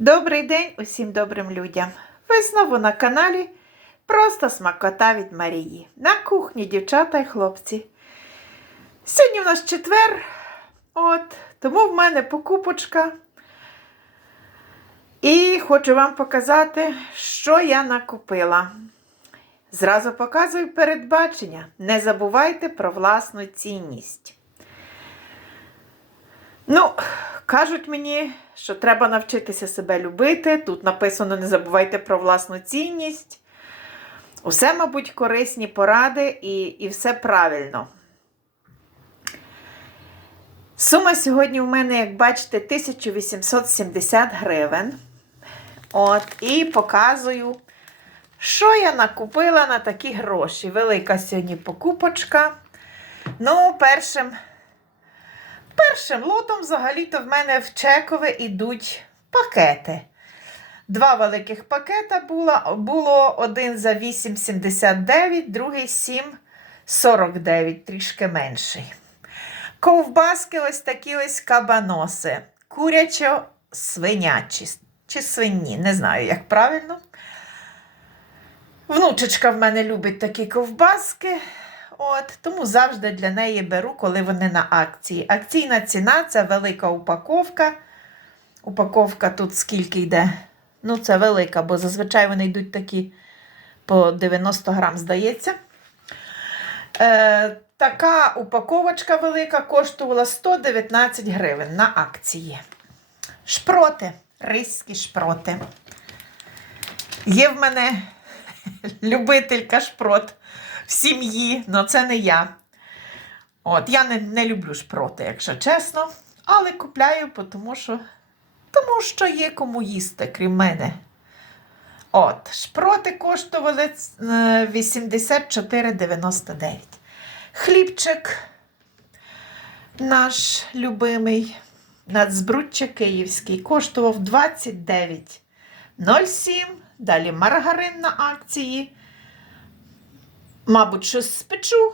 Добрий день усім добрим людям! Ви знову на каналі Просто смакота від Марії. На кухні, дівчата і хлопці. Сьогодні у нас четвер, от, тому в мене покупочка. І хочу вам показати, що я накупила. Зразу показую передбачення. Не забувайте про власну цінність. Ну, кажуть мені, що треба навчитися себе любити. Тут написано: не забувайте про власну цінність. Усе, мабуть, корисні поради і, і все правильно. Сума сьогодні у мене, як бачите, 1870 гривень. От, і показую, що я накупила на такі гроші. Велика сьогодні покупочка. Ну, першим Першим лотом взагалі-то в мене в чекове йдуть пакети. Два великих пакета було. Було один за 8,79, другий 7,49, трішки менший. Ковбаски ось такі ось кабаноси. Курячо свинячі чи свині, не знаю, як правильно. Внучечка в мене любить такі ковбаски. От, Тому завжди для неї беру, коли вони на акції. Акційна ціна це велика упаковка. Упаковка тут скільки йде. Ну, це велика, бо зазвичай вони йдуть такі по 90 грам, здається. Е, така упаковочка велика коштувала 119 гривень на акції. Шпроти, ризькі шпроти. Є в мене любителька шпрот в сім'ї, але це не я. От, Я не, не люблю шпроти, якщо чесно, але купляю, тому що, тому що є кому їсти, крім мене. От, шпроти коштували е, 84,99. Хлібчик наш любимий, нацбрудча київський, коштував 29,07. Далі маргарин на акції. Мабуть, щось спечу.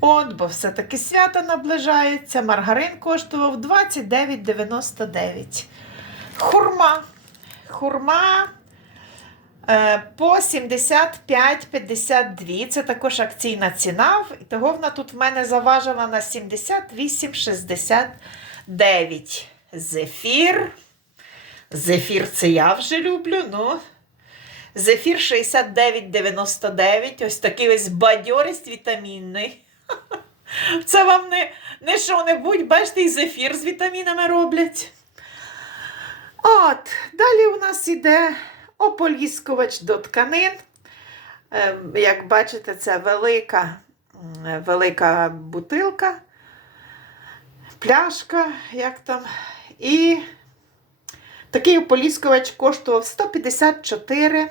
От, бо все-таки свято наближається. Маргарин коштував 29,99. Хурма. Хурма е, по 75,52. Це також акційна ціна. І того вона тут в мене заважила на 78,69. Зефір. Зефір це я вже люблю. ну... Зефір 69,99. Ось такий ось бадьорість вітамінний. Це вам не, не що-небудь, бачите, і зефір з вітамінами роблять. От, далі у нас іде ополіскувач до тканин. Е, Як бачите, це велика, велика бутилка, пляшка, як там. І такий ополіскувач коштував 154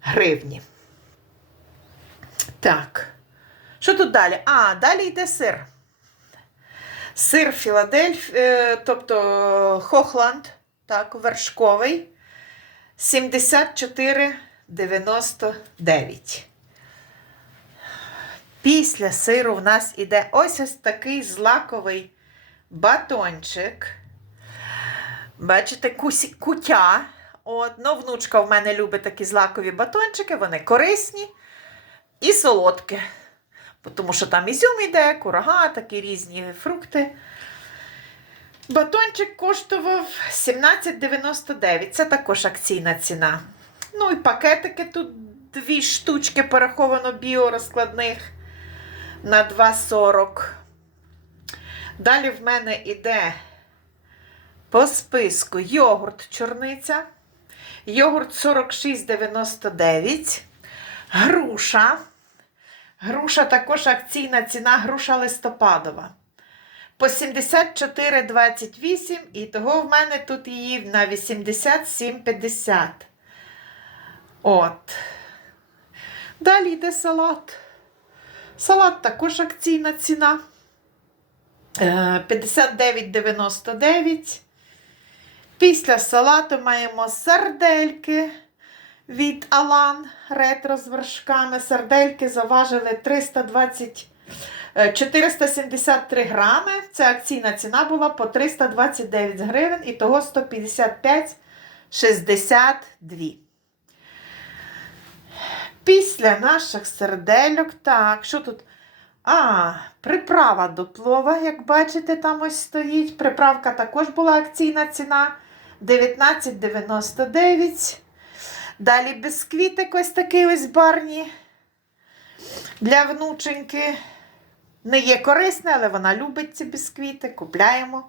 гривні. Так. Що тут далі? А, далі йде сир. Сир Філадельф, е, тобто Хохланд, так, вершковий. 74,99. Після сиру в нас іде ось ось такий злаковий батончик. Бачите, кутя. От, ну, внучка в мене любить такі злакові батончики, вони корисні і солодкі. Тому що там ізюм іде, курага, такі різні фрукти. Батончик коштував 17,99. Це також акційна ціна. Ну і пакетики тут дві штучки пораховано біорозкладних на 2,40. Далі в мене іде по списку йогурт чорниця. Йогурт 46,99. Груша. Груша також акційна ціна, груша листопадова. По 74,28. І того в мене тут її на 87,50. От. Далі йде салат. Салат також акційна ціна. Е, 59,99. Після салату маємо сардельки від Алан ретро з вершками. Сардельки заважили 320 Е, 473 грами. Це акційна ціна була по 329 гривень і того 155,62. Після наших сердельок, так, що тут? А, приправа до плова, як бачите, там ось стоїть. Приправка також була акційна ціна 19,99. Далі бісквітик ось такий ось барні для внученьки. Не є корисне, але вона любить ці бісквіти, купляємо.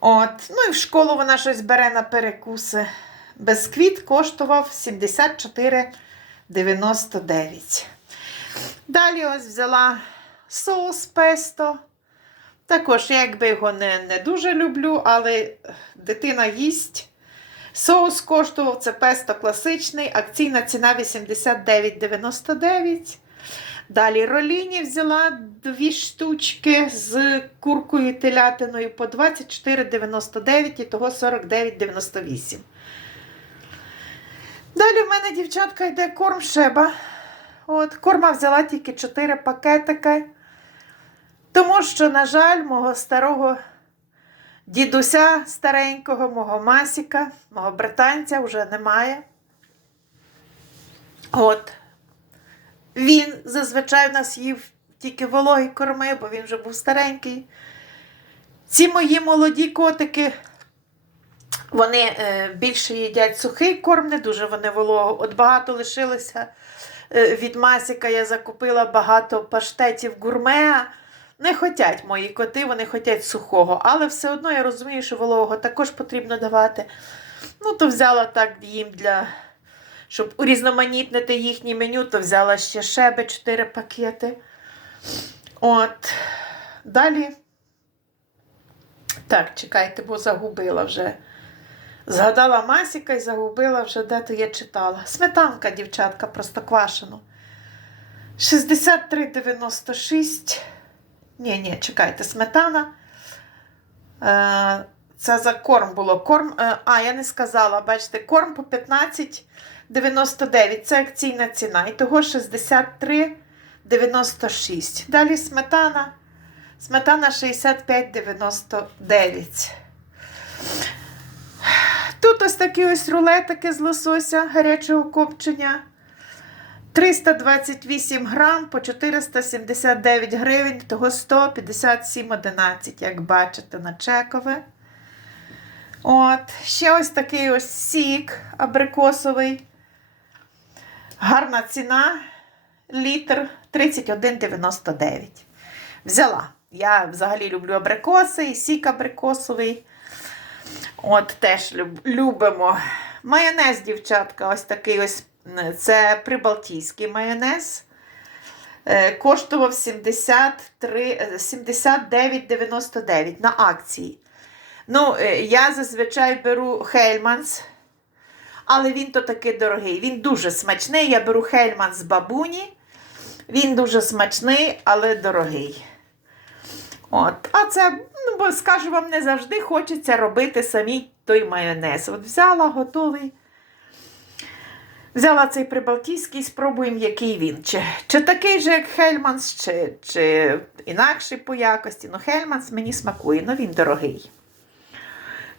От. Ну і в школу вона щось бере на перекуси. Бісквіт коштував 74,99. Далі ось взяла соус песто. Також я якби його не, не дуже люблю, але дитина їсть. Соус коштував це песто класичний, акційна ціна 89,99. Далі роліні взяла дві штучки з куркою і телятиною по 24,99 і того 49,98. Далі в мене, дівчатка, йде корм шеба. От, корма взяла тільки 4 пакетики. Тому що, на жаль, мого старого дідуся старенького, мого Масіка, мого британця вже немає. От. Він зазвичай в нас їв тільки вологі корми, бо він вже був старенький. Ці мої молоді котики, вони е, більше їдять сухий корм, не дуже вони волого. От багато лишилося е, від Масіка. Я закупила багато паштетів гурме. Не хотять мої коти, вони хотять сухого, але все одно я розумію, що вологого також потрібно давати. Ну, то взяла так їм для. Щоб урізноманітнити їхнє меню, то взяла ще шеби 4 пакети. От. Далі. Так, чекайте, бо загубила вже. Згадала Масіка і загубила вже, де то я читала. Сметанка, дівчатка, простоквашину. 63,96. Ні, ні, чекайте, сметана. Е, Це за корм було. Корм, е, а, я не сказала, бачите, корм по 15,99. Це акційна ціна. І того 63,96. Далі сметана. Сметана 65,99. Тут ось такі ось рулетики з лосося гарячого копчення. 328 грам по 479 гривень, того 157,11, як бачите, на чекове. От, ще ось такий ось сік абрикосовий. Гарна ціна. Літр 31,99. Взяла. Я взагалі люблю абрикоси сік абрикосовий. От теж люб, любимо. Майонез, дівчатка, ось такий ось. Це прибалтійський майонез. Е, Коштував 73 79,99 на акції. Ну, е, я зазвичай беру Хельманс, але він то таки дорогий. Він дуже смачний. Я беру Хельманс бабуні. Він дуже смачний, але дорогий. От. А це, ну, скажу вам, не завжди хочеться робити самі той майонез. От взяла готовий. Взяла цей прибалтійський, спробуємо, який він. Чи, чи такий же, як Хельманс, чи, чи інакший по якості. Ну, Хельманс мені смакує, ну він дорогий.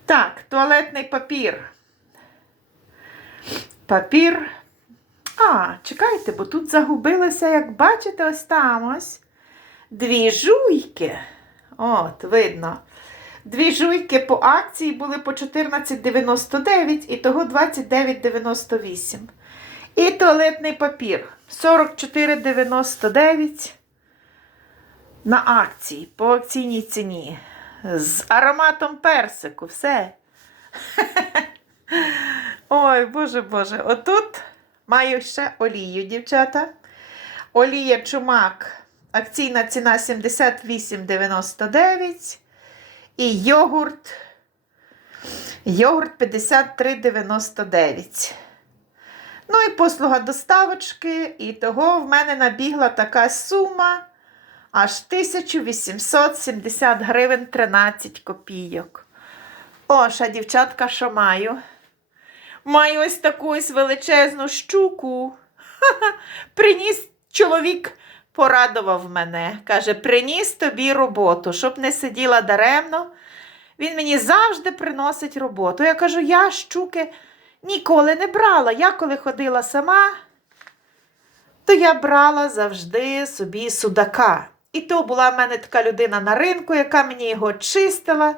Так, туалетний папір. Папір. А, чекайте, бо тут загубилося, як бачите, ось там ось. Дві жуйки. От, видно. Дві жуйки по акції були по 14,99 і того 29,98. І туалетний папір 44,99 на акції по акційній ціні. З ароматом персику. Все. Ой, боже Боже. Отут маю ще олію, дівчата. Олія чумак. Акційна ціна 78,99. І йогурт. Йогурт 53,99. Ну і послуга доставочки. І того в мене набігла така сума аж 1870 гривень 13 копійок. О, ще, дівчатка, що маю? Маю ось таку ось величезну щуку. Ха-ха. Приніс чоловік порадував мене. Каже, приніс тобі роботу, щоб не сиділа даремно. Він мені завжди приносить роботу. Я кажу, я щуки ніколи не брала. Я коли ходила сама, то я брала завжди собі судака. І то була в мене така людина на ринку, яка мені його чистила.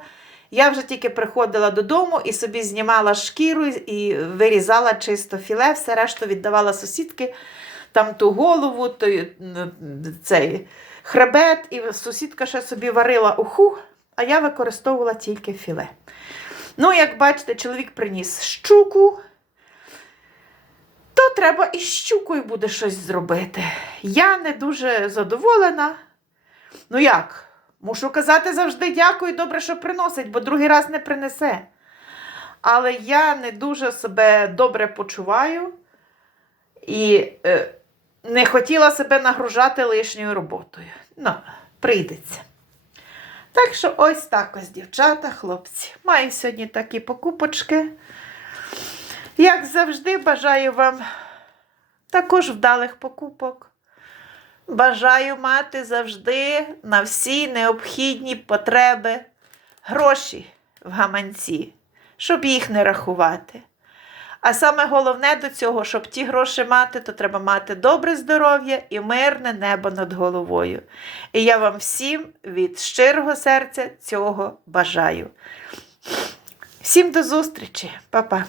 Я вже тільки приходила додому і собі знімала шкіру і вирізала чисто філе, все решту віддавала сусідки, там ту голову, той, цей хребет, і сусідка ще собі варила уху, а я використовувала тільки філе. Ну, як бачите, чоловік приніс щуку, то треба і щукою буде щось зробити. Я не дуже задоволена. Ну як? Мушу казати завжди дякую, добре, що приносить, бо другий раз не принесе. Але я не дуже себе добре почуваю і е, не хотіла себе нагружати лишньою роботою. Ну, прийдеться. Так що ось так ось, дівчата, хлопці. Маю сьогодні такі покупочки. Як завжди, бажаю вам також вдалих покупок. Бажаю мати завжди на всі необхідні потреби гроші в гаманці, щоб їх не рахувати. А саме головне до цього, щоб ті гроші мати, то треба мати добре здоров'я і мирне небо над головою. І я вам всім від щирого серця цього бажаю. Всім до зустрічі, Па-па.